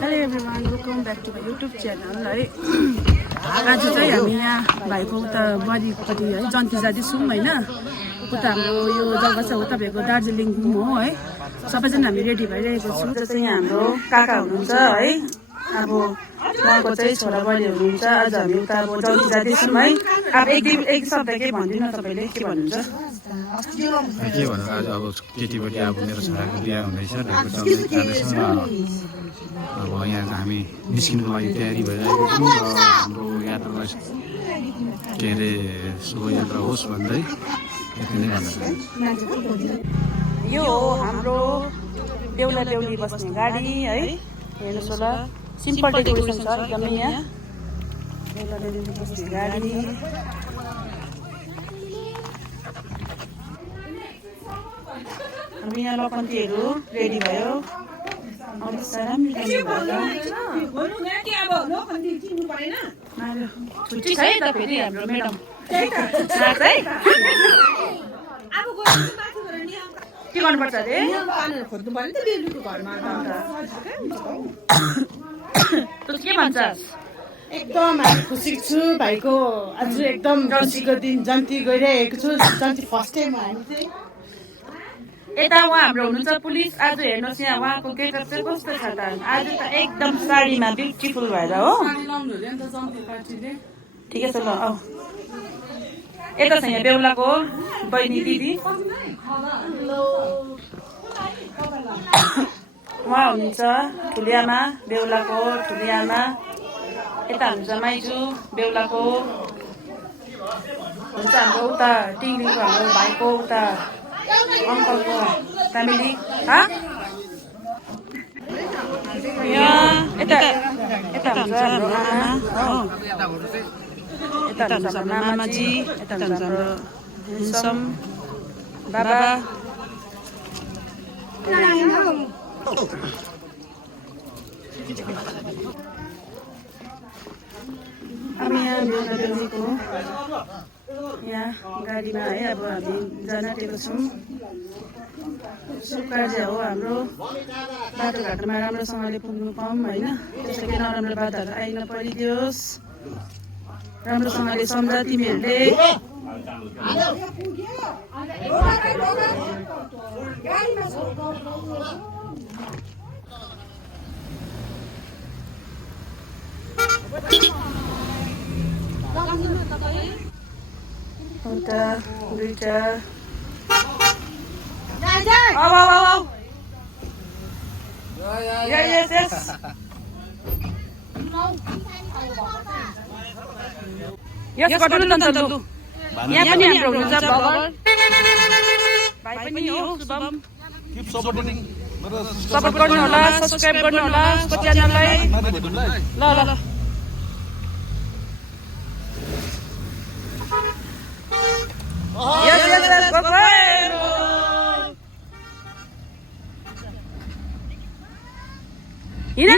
Hello everyone, welcome back to my YouTube channel है आज चाहिँ हामी यहाँ भाइको उता बडीपट्टि है जन्ती जाँदैछौँ होइन उता हाम्रो यो जग्गा चाहिँ हो तपाईँको दार्जिलिङ घुम हो है सबैजना हामी रेडी भइरहेको छौँ जस्तै यहाँ हाम्रो काका हुनुहुन्छ है अब उहाँको चाहिँ छोरा बडी हुनुहुन्छ आज हामी उता अब जन्ती जाँदैछौँ है अब एक शब्द के भनिदिनु न तपाईँले के भन्नुहुन्छ के भन्नु आज अब केटीपट्टि अब मेरो छोराको बिहा हुँदैछ जाँदैछ अब यहाँ हामी निस्किनुको लागि तयारी भइरहेको छौँ र हाम्रो यात्रालाई के अरे शुभयात्रा होस् भन्दै यति नै भन्न चाहन्छु यो हो हाम्रो बेहुला बेहुली बस्ने गाडी है हेर्नुहोस् होला सिम्पल डेकोरेसन छ एकदमै यहाँ बेहुला बेहुली बस्ने गाडी हामी यहाँ लपन्तीहरू रेडी भयो छुट्टी छ है त फेरि हाम्रो म्याडम के गर्नुपर्छ अरे के भन्छस् एकदम खुसी छु भाइको आज एकदम जन्तीको दिन जन्ती गइरहेको छु जन्ती फर्स्ट टाइम हामी चाहिँ यता उहाँ हाम्रो हुनुहुन्छ पुलिस आज हेर्नुहोस् यहाँ उहाँको गेटअप चाहिँ कस्तो छ त आज त एकदम साडीमा ब्युटिफुल भएर हो ठिकै छ ल औ यता छ यहाँ बेहुलाको बहिनी दिदी उहाँ हुनुहुन्छ ठुलियामा बेहुलाको ठुलियामा यता हुन्छ माइजू बेहुलाको हुन्छ हाम्रो उता टिङ्लिङको हाम्रो भाइको उता अङ्कलको फ्यामिली यता हुन्छ हाम्रो आमा यता हुन्छ हाम्रो मामाजी यता हुन्छ हाम्रो हेन्सम बाबा अब यहाँ बेहुला बेहुलीको यहाँ गाडीमा है अब हामी जान आँटेको छौँ शुभ कार्य हो हाम्रो बाटोघाटोमा राम्रोसँगले पुग्नु पाऊँ होइन त्यस्तो केही नराम्रो बाधाहरू आइ नपरिदियोस् राम्रोसँगले सम्झ तिमीहरूले एउटा दुईटा यस गर्नु न त लु यहाँ पनि हाम्रो हुनुहुन्छ भगवान भाइ पनि हो शुभम सपोर्ट गर्नु होला सब्स्क्राइब गर्नु होला च्यानललाई ल ल ल yes, go for it. Ina.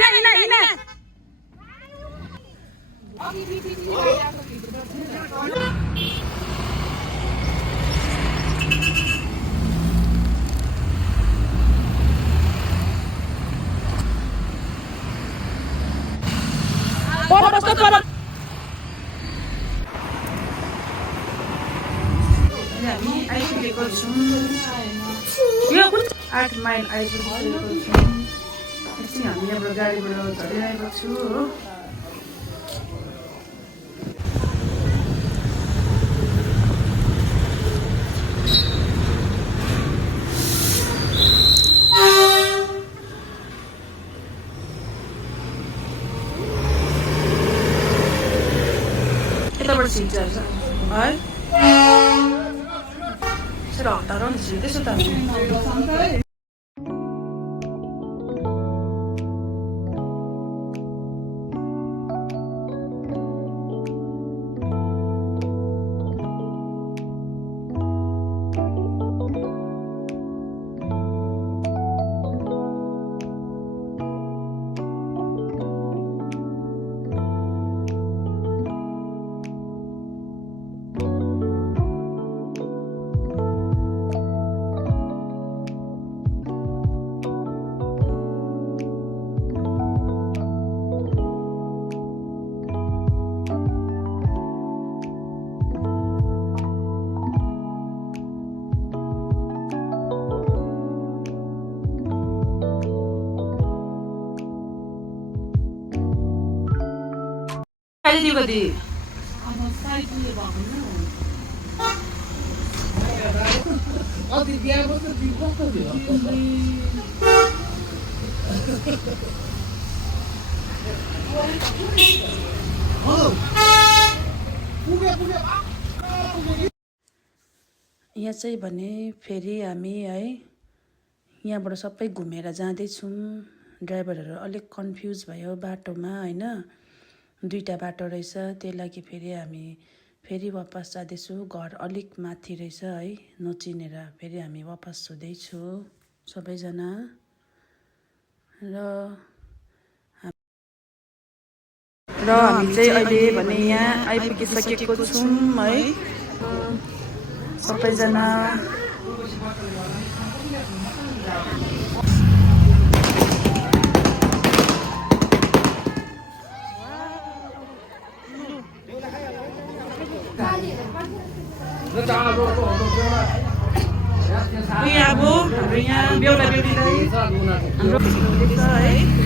Para. हामी आइपुगेको छौँ यो 8 माइल आइपुगेको छौँ एकछिन हामी यहाँबाट गाडीबाट झरिरहेको छु हो यताबाट सिट छ है Taruh di situ sudah. कहिले दियो कति यहाँ चाहिँ भने फेरि हामी है यहाँबाट सबै घुमेर जाँदैछौँ ड्राइभरहरू अलिक कन्फ्युज भयो बाटोमा होइन दुईवटा बाटो रहेछ त्यही लागि फेरि हामी फेरि वापस जाँदैछु घर अलिक माथि रहेछ है नचिनेर फेरि हामी वापस हुँदैछु सबैजना र हामी चाहिँ अहिले भने यहाँ आइपुगिसकेको छौँ है सबैजना यहाँ अब हाम्रो यहाँ बेहुला बेहुलीलाई हाम्रो हुँदैछ है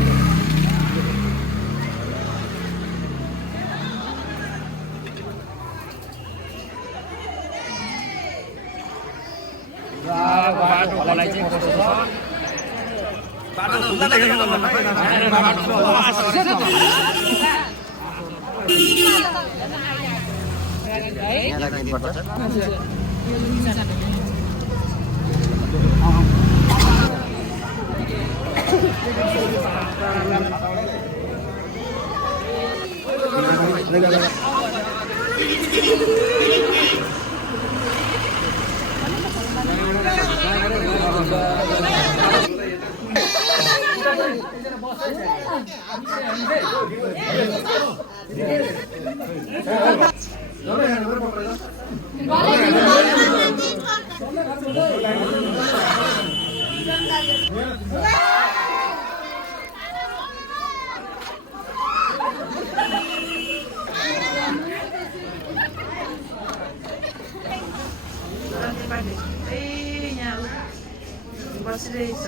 बसिरहेछ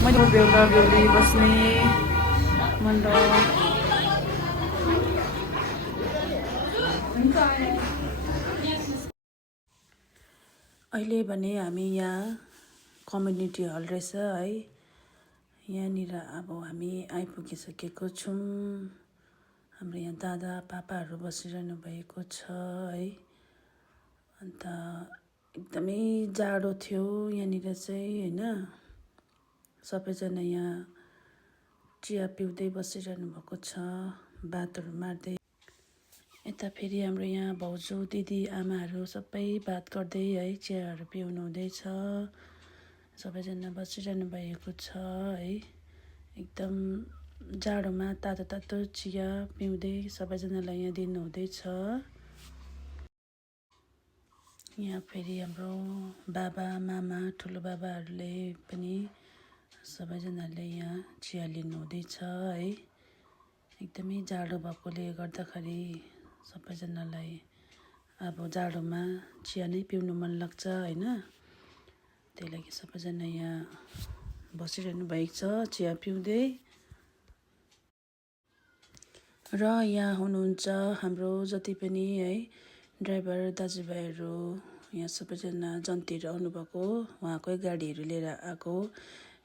मैले बेहुला बेहुली बस्ने मण्डल अहिले भने हामी यहाँ कम्युनिटी हल रहेछ है यहाँनिर अब हामी आइपुगिसकेको छौँ हाम्रो यहाँ दादा पापाहरू बसिरहनु भएको छ है अन्त एकदमै जाडो थियो यहाँनिर चाहिँ होइन सबैजना यहाँ चिया पिउँदै बसिरहनु भएको छ बातहरू मार्दै यता फेरि हाम्रो यहाँ भाउजू दिदी आमाहरू सबै बात गर्दै है चियाहरू पिउनु हुँदैछ सबैजना बसिरहनु भएको छ है एकदम जाडोमा तातो तातो चिया पिउँदै सबैजनालाई यहाँ दिनु हुँदैछ यहाँ फेरि हाम्रो बाबा मामा ठुलो बाबाहरूले पनि सबैजनाले यहाँ चिया लिनु हुँदैछ है एकदमै जाडो भएकोले गर्दाखेरि सबैजनालाई अब जाडोमा चिया नै पिउनु मन लाग्छ होइन त्यही लागि सबैजना यहाँ बसिरहनु भएको छ चिया पिउँदै र यहाँ हुनुहुन्छ हाम्रो जति पनि है ड्राइभर दाजुभाइहरू यहाँ सबैजना जन्तीहरू आउनुभएको उहाँकै गाडीहरू लिएर आएको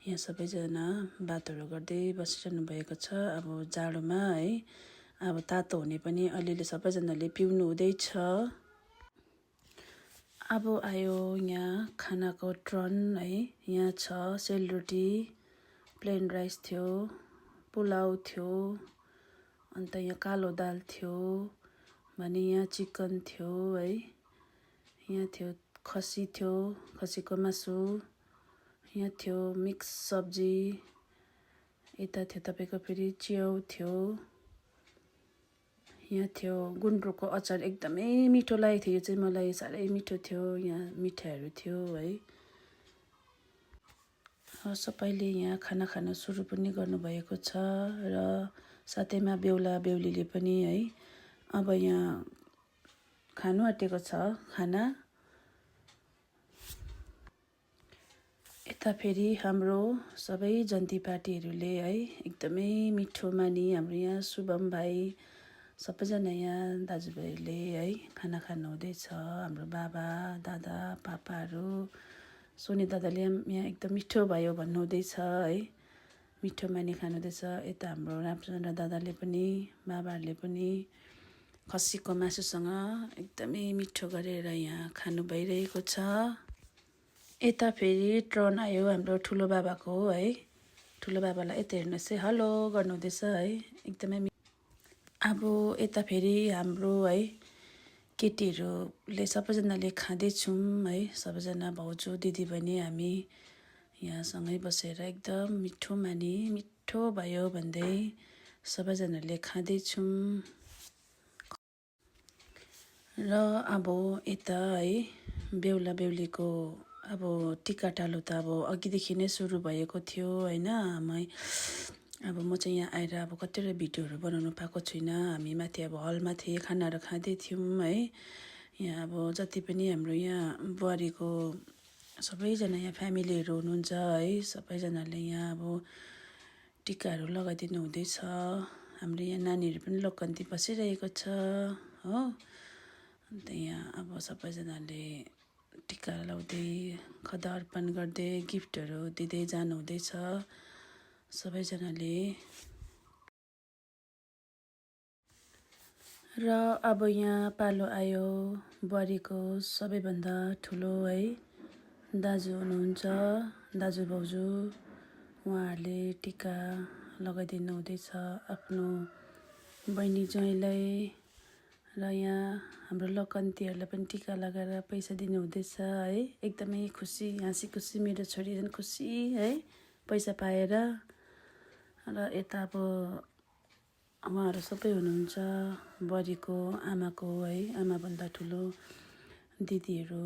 यहाँ सबैजना बातहरू गर्दै बसिरहनु भएको छ अब जाडोमा है अब तातो हुने पनि अलिअलि सबैजनाले पिउनु हुँदैछ अब आयो यहाँ खानाको टर्न है यहाँ छ सेलरोटी प्लेन राइस थियो पुलाउ थियो अन्त यहाँ कालो दाल थियो भने यहाँ चिकन थियो है यहाँ थियो खसी थियो खसीको मासु यहाँ थियो मिक्स सब्जी यता थियो तपाईँको फेरि च्याउ थियो यहाँ थियो गुन्द्रुकको अचार एकदमै मिठो लागेको थियो यो चाहिँ मलाई साह्रै मिठो थियो यहाँ मिठाईहरू थियो है सबैले यहाँ खाना खान सुरु पनि गर्नुभएको छ र साथैमा बेहुला बेहुलीले पनि है अब यहाँ खानु आँटेको छ खाना यता फेरि हाम्रो सबै जन्ती पार्टीहरूले है एकदमै मिठो मानी हाम्रो यहाँ शुभम भाइ सबैजना यहाँ दाजुभाइहरूले है खाना खानु हुँदैछ। हाम्रो बाबा दादा पापाहरू सोनी दादाले यहाँ एकदम मिठो भयो भन्नुहुँदैछ है, मिठो मानी खानुहुँदैछ। यता हाम्रो रामचन्द्र दादाले पनि बाबाहरूले पनि खसीको मासुसँग एकदमै मिठो गरेर यहाँ खानु भइरहेको छ। यता फेरि ट्रन आयो हाम्रो ठुलो बाबाको है, ठुलो बाबालाई यता हेर्नुहोस् है, हेलो गर्नुहुँदैछ है एकदमै। अब यता फेरि हाम्रो है केटीहरूले सबैजनाले खाँदैछौँ है, सबैजना भाउजू दिदीबहिनी हामी यहाँ सँगै बसेर एकदम मिठो मानी मिठो भयो भन्दै सबैजनाले खाँदैछौँ। र अब यता है बेहुला बेहुलीको अब टिकाटालो त अब अघिदेखि नै सुरु भएको थियो होइन। अब म चाहिँ यहाँ आएर अब कतिवटा भिडियोहरू बनाउनु पाएको छुइनँ। हामी माथि अब हलमा थिएँ, खानाहरू खाँदै थियौँ है। यहाँ अब जति पनि हाम्रो यहाँ बुहारीको सबैजना यहाँ फ्यामिलीहरू हुनुहुन्छ है, सबैजनाले यहाँ अब टिकाहरू लगाइदिनु हुँदैछ। हाम्रो यहाँ नानीहरू पनि लोकन्ती बसिरहेको छ हो। अन्त यहाँ अब सबैजनाले टिका लगाउँदै खदा अर्पण गर्दै गिफ्टहरू दिँदै जानुहुँदैछ सबैजनाले। र अब यहाँ पालो आयो बुहारीको सबैभन्दा ठुलो है दाजु हुनुहुन्छ, दाजु भाउजू, उहाँहरूले टिका लगाइदिनु हुँदैछ आफ्नो बहिनी ज्वाइँलाई। र यहाँ हाम्रो लोकन्तीहरूलाई पनि टिका लगाएर पैसा दिनुहुँदैछ है। एकदमै खुसी, हाँसी खुसी, मेरो छोरी झन् खुसी है पैसा पाएर। र यता अब उहाँहरू सबै हुनुहुन्छ, बुहारीको आमाको है, आमाभन्दा ठुलो दिदीहरू,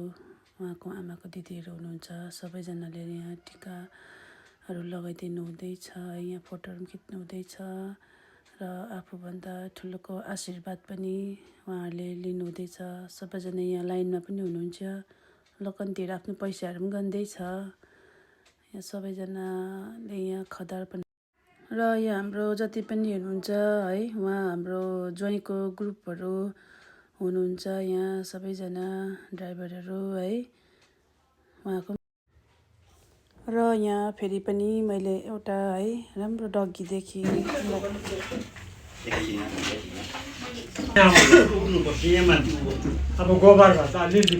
उहाँको आमाको दिदीहरू हुनुहुन्छ। सबैजनाले यहाँ टिकाहरू लगाइदिनु हुँदैछ, यहाँ फोटोहरू पनि खिच्नु हुँदैछ। र आफूभन्दा ठुलोको आशीर्वाद पनि उहाँहरूले लिनुहुँदैछ। सबैजना यहाँ लाइनमा पनि हुनुहुन्छ, लोकन्तीहरू आफ्नो पैसाहरू पनि गन्दैछ। यहाँ सबैजनाले यहाँ खदा पनि। र यहाँ हाम्रो जति पनि हुनुहुन्छ है, उहाँ हाम्रो ज्वाइँको ग्रुपहरू हुनुहुन्छ यहाँ सबैजना ड्राइभरहरू है उहाँको। र यहाँ फेरि पनि मैले एउटा है राम्रो डगी देखेँ। अब गोबर भन्छ अलिअलि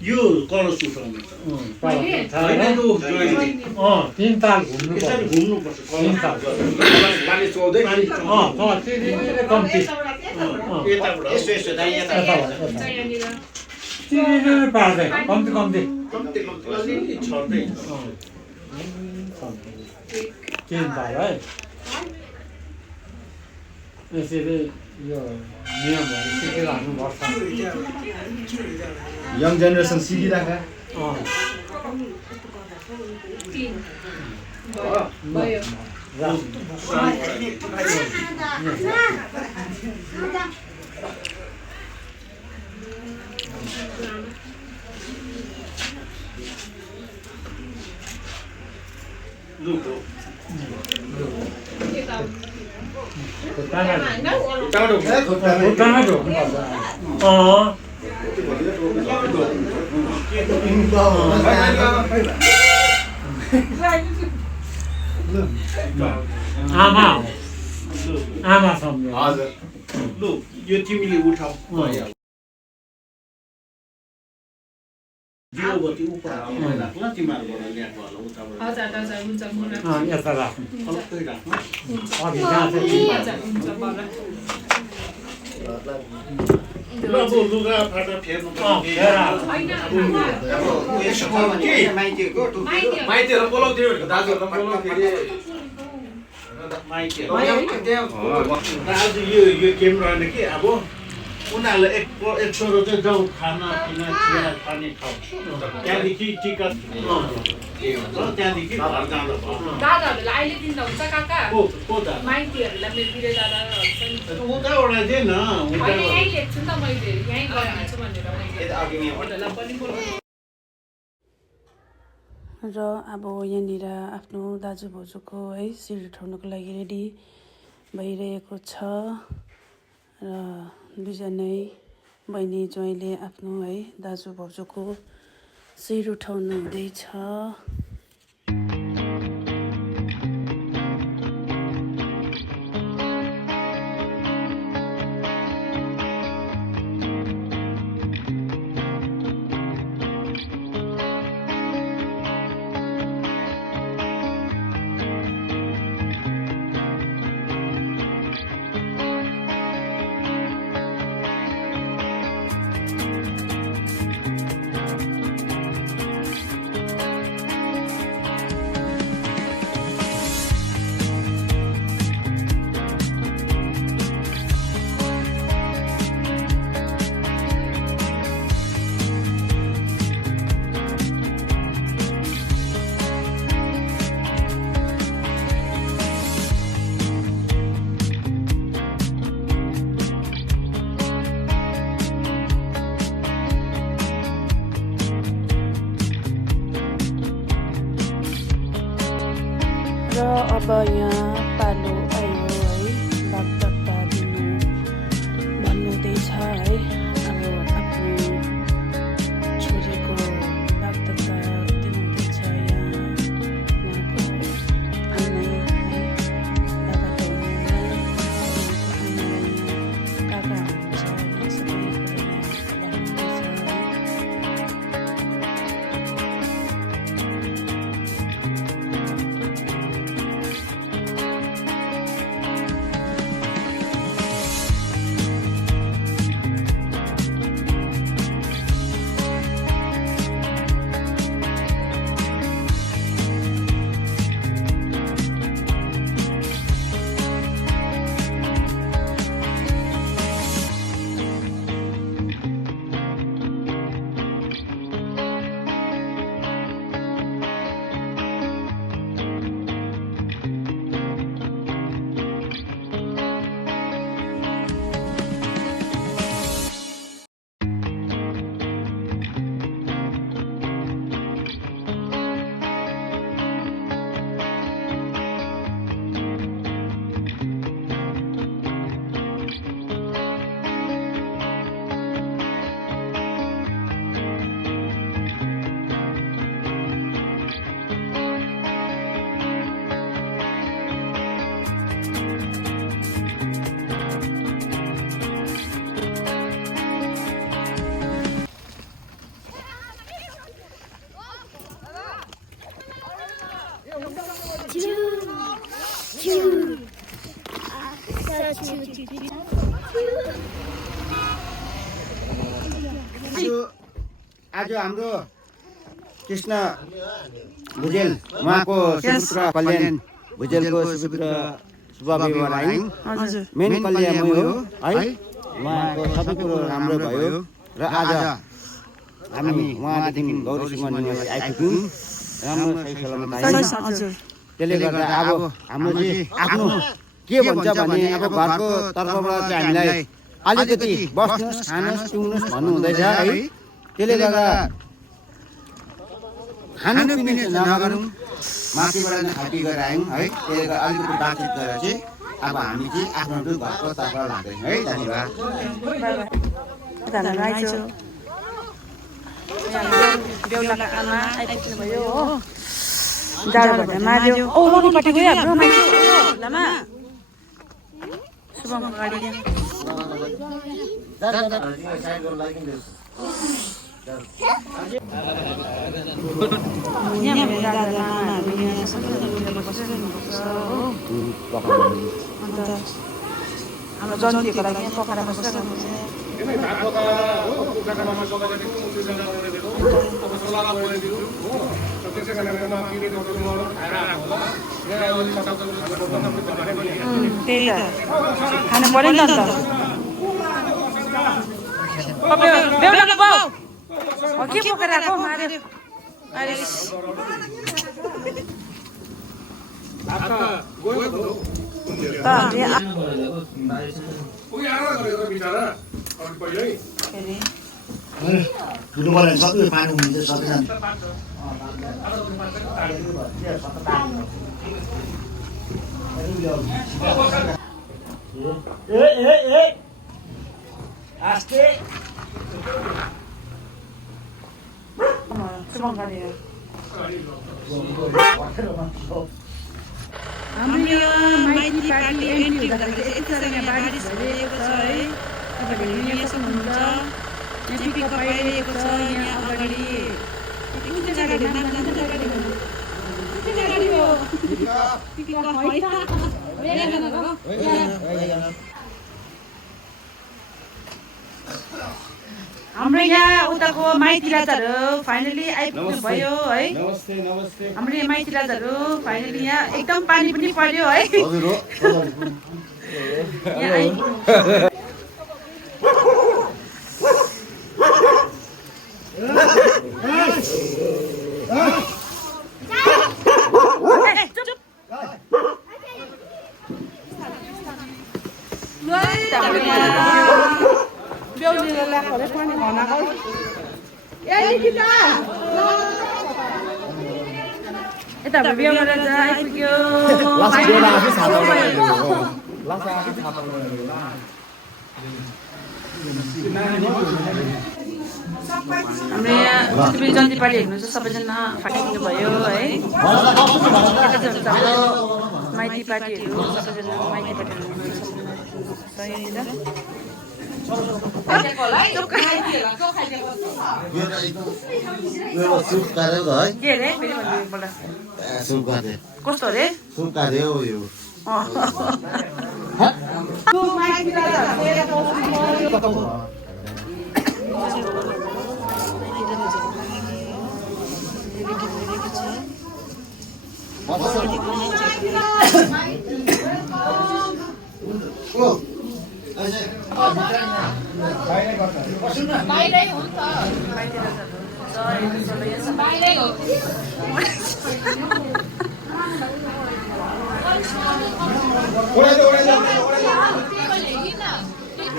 यो कलस उठाउनु तीन ताल घुम्नुपर्छ कम्ती कम्ती तीन ताल है। यसरी यो नियमहरू सिकेर हाल्नुपर्छ। यङ जेनेरेसन सिकिराख। आमा सम्झ्यो हजुर। लु यो तिमीले उठाऊ दियोबती उपर राख्ला तिमीहरुबाट ल्याएको होला उताबाट। हजुर हजुर हुन्छ म राख्छु। यता राख्नु अलग्गै राख्नु। अघि जहाँ चाहिँ हुन्छ बला। ल अब लुगा फाटा फेर्नु पर्छ। हैन अब यसो के माइतीको माइतीहरु बोलाउँदियो भनेको दाजुहरुलाई बोलाउँदियो माइती। आज यो गेम रहने कि अब उनीहरूले एक छोरो चाहिँ जाउँ खाना पिना चिया खाने ठाउँ त्यहाँदेखि टिकट त्यहाँदेखि घर जाँदा दादाहरूलाई अहिले दिँदा हुन्छ काका को दादा माइतीहरूलाई मेरो बिरे दादाहरू छ नि उताबाट चाहिँ न अहिले यहीँ लेख्छु नि त मैले यहीँ गरिदिन्छु भनेर मैले उनीहरूलाई पनि बोलाउनु र अब यहाँनिर आफ्नो दाजु भाउजूको है शिर उठाउनको लागि रेडी भइरहेको छ र दुईजनै बहिनी ज्वाइँले आफ्नो है दाजु भाउजूको शिर उठाउनु हुँदैछ र अब यहाँ पालो आयो है बागडट्टा दिनु भन्नुहुँदैछ है अब आफ्नो छोरीको बागडट्टा दिनुहुँदैछ यहाँ उहाँको आमै है बाबा त हुनुहुन्न आमालाई काका हुनुहुन्छ यहाँ सबै कुरा यहाँ भन्नुहुँदैछ है आज हाम्रो कृष्ण भुजेल उहाँको सुपुत्र कल्याण भुजेलको सुपुत्र शुभ विवाह है मेन कल्याण मै हो है उहाँको सबै कुरो राम्रो भयो र आज हामी उहाँदेखि गौरीसिंह निवास आइपुग्यौँ राम्रो सही सलामत आयौँ त्यसले गर्दा अब हाम्रो चाहिँ आफ्नो के भन्छ भने अब घरको तर्फबाट चाहिँ हामीलाई अलिकति बस्नुहोस् खानुहोस् पिउनुहोस् भन्नु हुँदैछ है त्यसले गर्दा खानु पिउने नगरौँ माथिबाट नै खापी गरेर आयौँ है त्यसले गर्दा अलिकति बातचित गरेर चाहिँ अब हामी चाहिँ आफ्नो घरको तर्फबाट लाग्दैछौँ है धन्यवाद बेहुलाको आमा आइपुग्नुभयो हो जाडो भएर मार्यो ओ लोनीपट्टि गयो हाम्रो मान्छे लामा शुभमको गाडी यहाँ मेरो दादा आमाहरू यहाँ सबैजना बसिरहनुपर्छ हो अन्त हाम्रो जन्तीको लागि यहाँ पकाएर बसिरहनुहुन्छ त्यही त खानु पर्यो नि त बेहुलाको बाउ के बोकेर आएको मार्यो अरे ठुलो बल सबै पानी हुन्छ सबैजना आस्ते हाम्रो यो माइती पार्टी एन्ट्री हुँदाखेरि यतिजना यहाँ बाढी भइरहेको छ है तपाईँहरूले यहाँ सक्नुहुन्छ यहाँ पिकअप पाइरहेको छ यहाँ अगाडि कुन चाहिँ गाडी नाम जान्छ गाडी कुन चाहिँ गाडी हो पिकअप हाम्रो यहाँ उताको माइती राजाहरू फाइनली आइपुग्नु भयो है नमस्ते नमस्ते हाम्रो यहाँ माइती राजाहरू फाइनली यहाँ एकदम पानी पनि पर्यो है हजुर हो यहाँ यता हाम्रो बेहुला राजा आइपुग्यो हाम्रो यहाँ जति पनि जन्ती पार्टी हेर्नुहुन्छ सबैजना फाटिदिनु भयो है हाम्रो माइती पार्टीहरू सबैजना माइती पार्टीहरू के अरे फेरि भन्नु कस्तो अरे बाहिरै हो नि त बाहिरै हो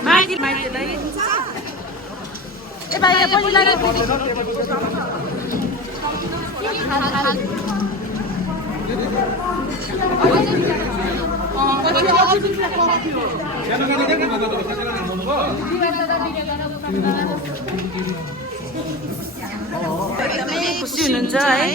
माइती माइतीलाई ए भाइ पनि लाग्यो एकदमै खुसी हुनुहुन्छ है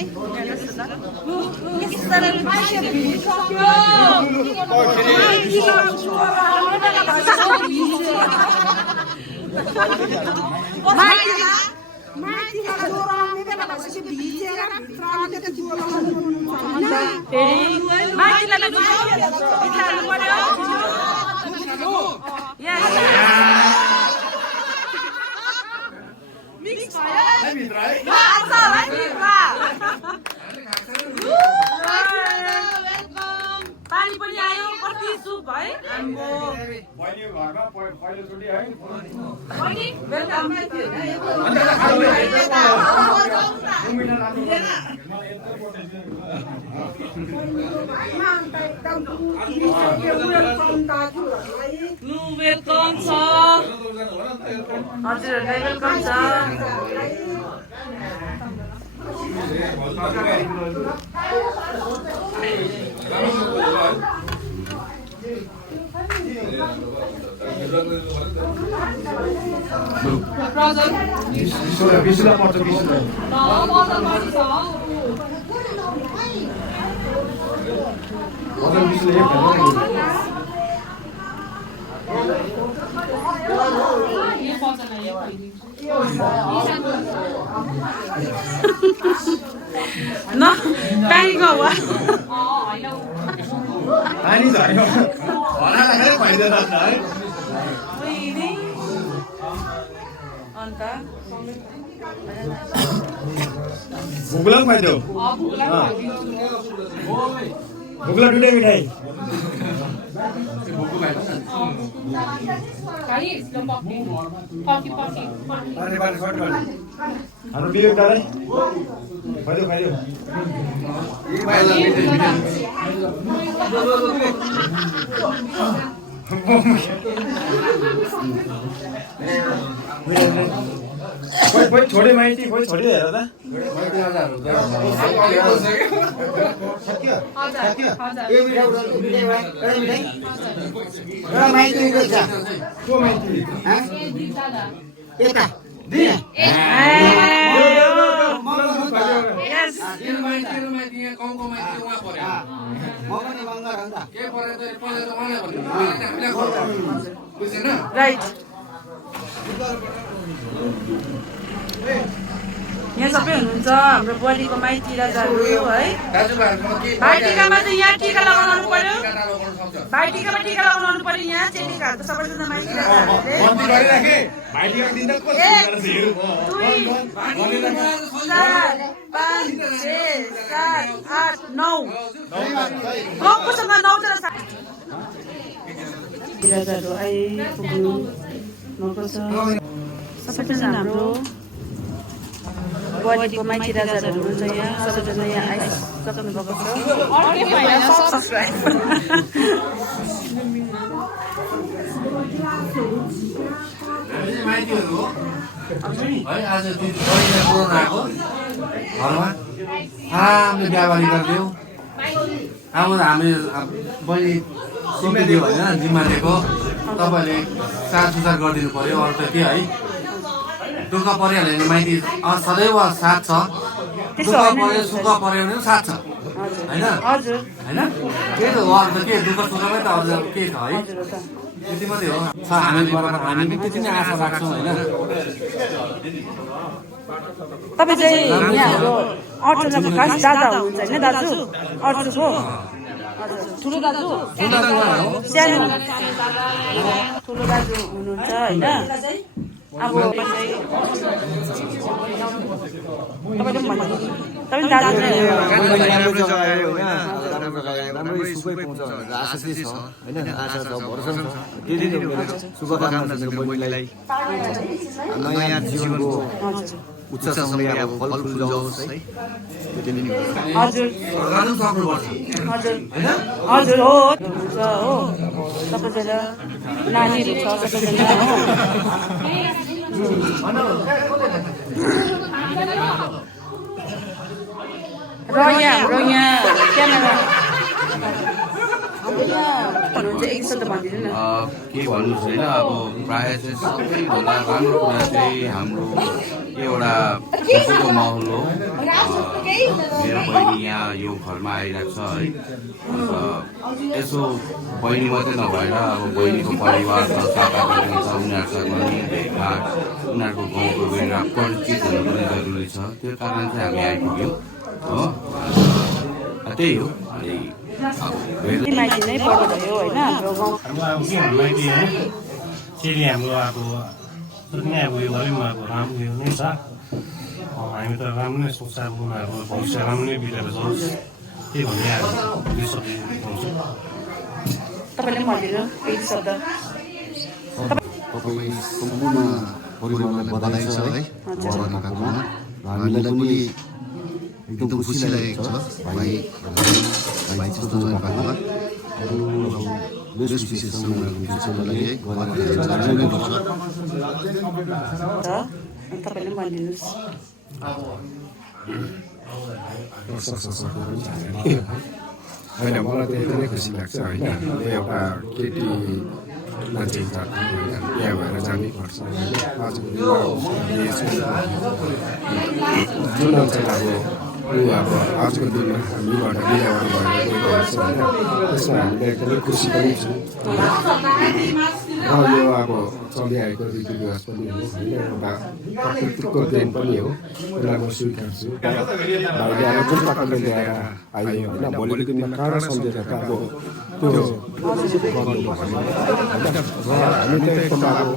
पानी पनि आयो कति सुप है वेलकम छ हजुरहरूलाई वेलकम छ न पानीको हुआ पानी छैन अन्त भुगला पाइदो भुगला टुटे मिठाई Kali Paki. हाम्रो बिरेक दालै खाइदियो खोइ छोडे माइती खोइ छोडे हेर त राइट यहाँ सबै हुनुहुन्छ हाम्रो बुहारीको माइती राजाहरू है भाइटिकामा चाहिँ यहाँ टिका लगाउनु पर्यो भाइटिकामा टिका लगाउनु पर्यो यहाँ चेलीकाहरू त सबैजना माइती राजाहरूले 9 राजाहरू आइपुग्नु भएको छ सबैजना हाम्रो बुहारीको माइती राजाहरू हुनुहुन्छ यहाँ सबैजना यहाँ आइसक्नु भएको छ सब्सक्राइब आज घरमा हामीले व्यापारी गरिदियो अब हामी बहिनी सिम्मेदियो होइन जिम्मा दिएको तपाईँले साथ सुधार गरिदिनु पर्यो अरू त के है दुःख परिहाल्यो भने माइती सदैव साथ छ दुःख पर्यो सुख पर्यो भने साथ छ होइन होइन त्यही त हो अरू त के दुःख सुखमै त अरू के छ है त्यति मात्रै हो हामी बराबर हामी पनि त्यति नै आशा राख्छौँ होइन तपाईँ चाहिँ यहाँको अर्चनाको खास दादा हुनुहुन्छ होइन दाजु अर्चुको ठुलो दाजु सानो ठुलो दाजु हुनुहुन्छ होइन अब तपाईँ दाजु नयाँ जीवनको उत्साहसँगले अब फलफुल जाओस् है हजुर हजुर हो हुन्छ हो सबैजना नानीहरू छ सबैजना र हाम्रो यहाँ क्यामेरा के भन्नु छैन अब प्रायः चाहिँ सबैभन्दा राम्रो कुरा चाहिँ हाम्रो एउटा खुसीको माहौल हो मेरो बहिनी यहाँ यो घरमा आइरहेको छ है अन्त यसो बहिनी मात्रै नभएर अब बहिनीको परिवार छ साथीभाइ छ उनीहरूसँग पनि भेटघाट उनीहरूको गाउँको गएर परिचित हुनु पनि जरुरी छ त्यो कारण चाहिँ हामी आइपुग्यौँ हो त्यही हो माइती नै पर्नुभयो होइन हाम्रो गाउँ चेली हाम्रो अब नै अब उयो गऱ्यौँ अब राम्रो उयो नै छ हामी त राम्रो नै सोच्छ अब उनीहरूको भविष्य राम्रो नै बितेर जाओस् त्यही भन्ने अब दुई शब्द भन्छु तपाईँले भनिदिनु केही शब्द तपाईँ सम्पूर्ण परिवारलाई बधाई छ है हामीलाई पनि एकदम खुसी लागेको छ भाइ जस्तो नभएकोमा बेस्ट विशेषसँग लागि है तपाईँले भनिदिनुहोस् होइन मलाई त एकदमै खुसी लाग्छ होइन एउटा केटी मान्छे बिहा भएर जानै पर्छ आजको जुन चाहिँ अब आजको दिनमा हामीबाट बिहाहरू भएर गएको छ होइन त्यसमा हामीलाई एकदमै खुसी पनि छु र यो अब चलिआएको रीतिरिवाज पनि हो होइन एउटा प्रकृतिको देन पनि हो त्यसलाई म स्वीकार्छु भाइले अब जुन प्रकारले ल्याएर आयो होइन भोलिको दिनमा कहाँ सम्झेर अब त्यो गर्नु भयो र हामी त एकदम अब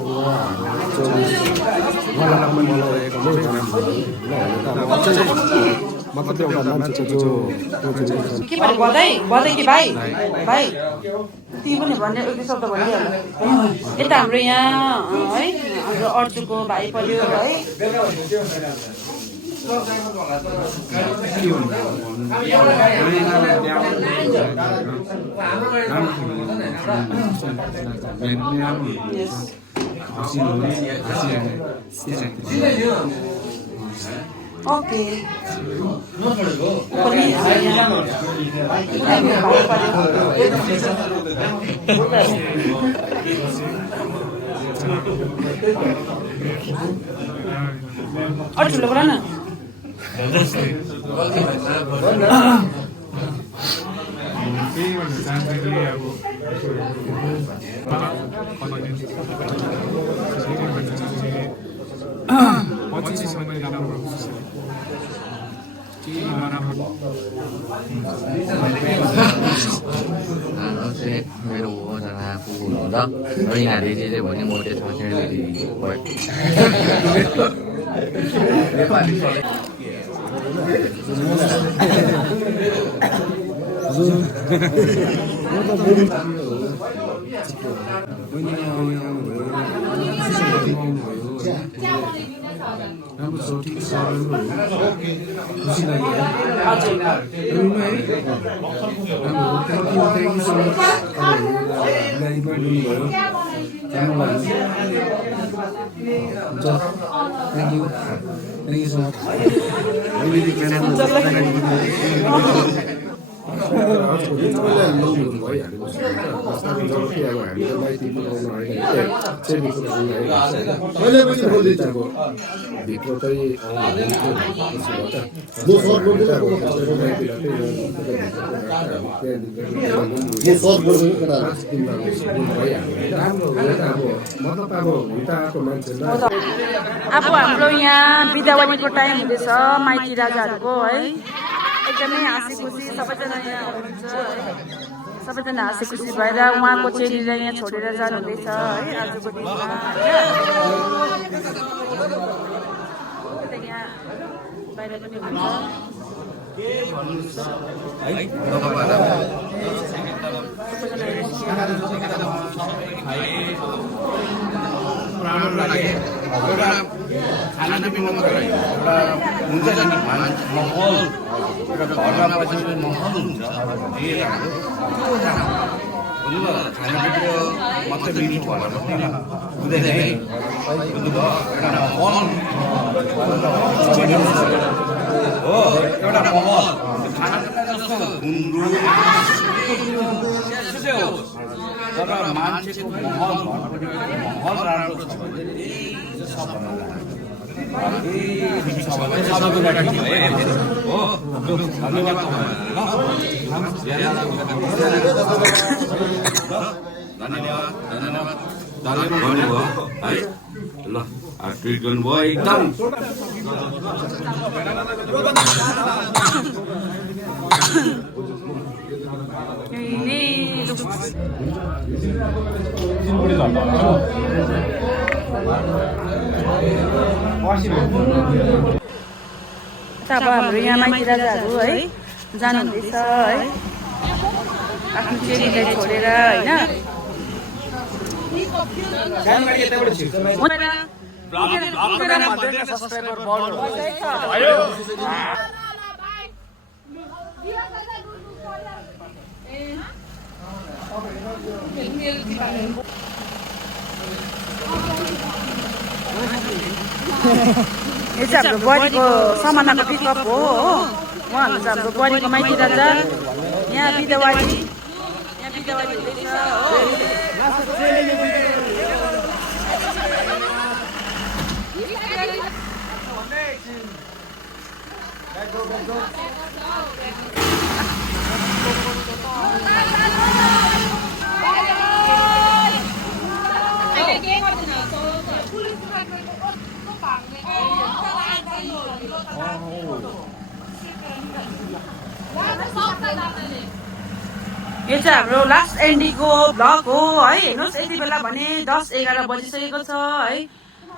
उहाँलाई पनि मलाई एकदमै राम्रो होइन मतलब एउटा मान्छेको जो के भन्यो बधाई कि भाइ ती पनि भन्ने एक शब्द भनिहाल्नु यता हाम्रो यहाँ है हाम्रो अर्जुको भाइ पर्यो है ओके और ठुलो कुरा न केही भन्न चाहन्छ कि अब पछि समय राम्रो हुन्छ मेरो होजना पुग्नुहुँदा र यहाँले जे भने म त्यसमा राम्रो छ ठिक छ खुसी लाग्यो थ्याङ्क यू सो मच अब हाम्रो यहाँ बिदावालीको टाइम हुँदैछ माइती राजाहरूको है एकदमै हाँसी खुसी सबैजना यहाँ हुनुहुन्छ है सबैजना हाँसी खुसी भएर उहाँको चेलीलाई यहाँ छोडेर जानुहुँदैछ है आजको दिनमा यहाँ बाहिर पनि खानापिना मात्रै एउटा हुन्छ नि माहौल घरमा बसेर माहौल हुन्छ खानापिना मात्रै मिठो भएर पनि हुँदैन है बुझ्नुभयो एउटा माहौल हो एउटा माहौल खानापिना जस्तो गुन्द्रुक तर मान्छेको माहौल माहौल राम्रो छ भने ल ट्रिट गर्नुभयो एकदम अब हाम्रो यहाँ माइती राजाहरू है जानुहुँदैछ है आफ्नो चेलीलाई छोडेर यो चाहिँ हाम्रो बुहारीको सामानको पिकअप हो उहाँहरू चाहिँ हाम्रो बुहारीको माइती राजा यहाँ बिदावाली हुँदैछ यो चाहिँ हाम्रो लास्ट एन्डिङको भ्लग हो है हेर्नुहोस् यति बेला भने 10-11 बजिसकेको छ है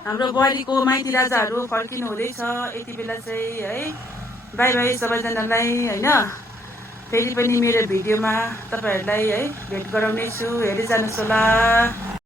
हाम्रो बुहारीको माइती राजाहरू फर्किनु हुँदैछ यति बेला चाहिँ है बाई बाई सबैजनालाई होइन फेरि पनि मेरो भिडियोमा तपाईँहरूलाई है भेट गराउने छु हेरि जानुहोस् होला।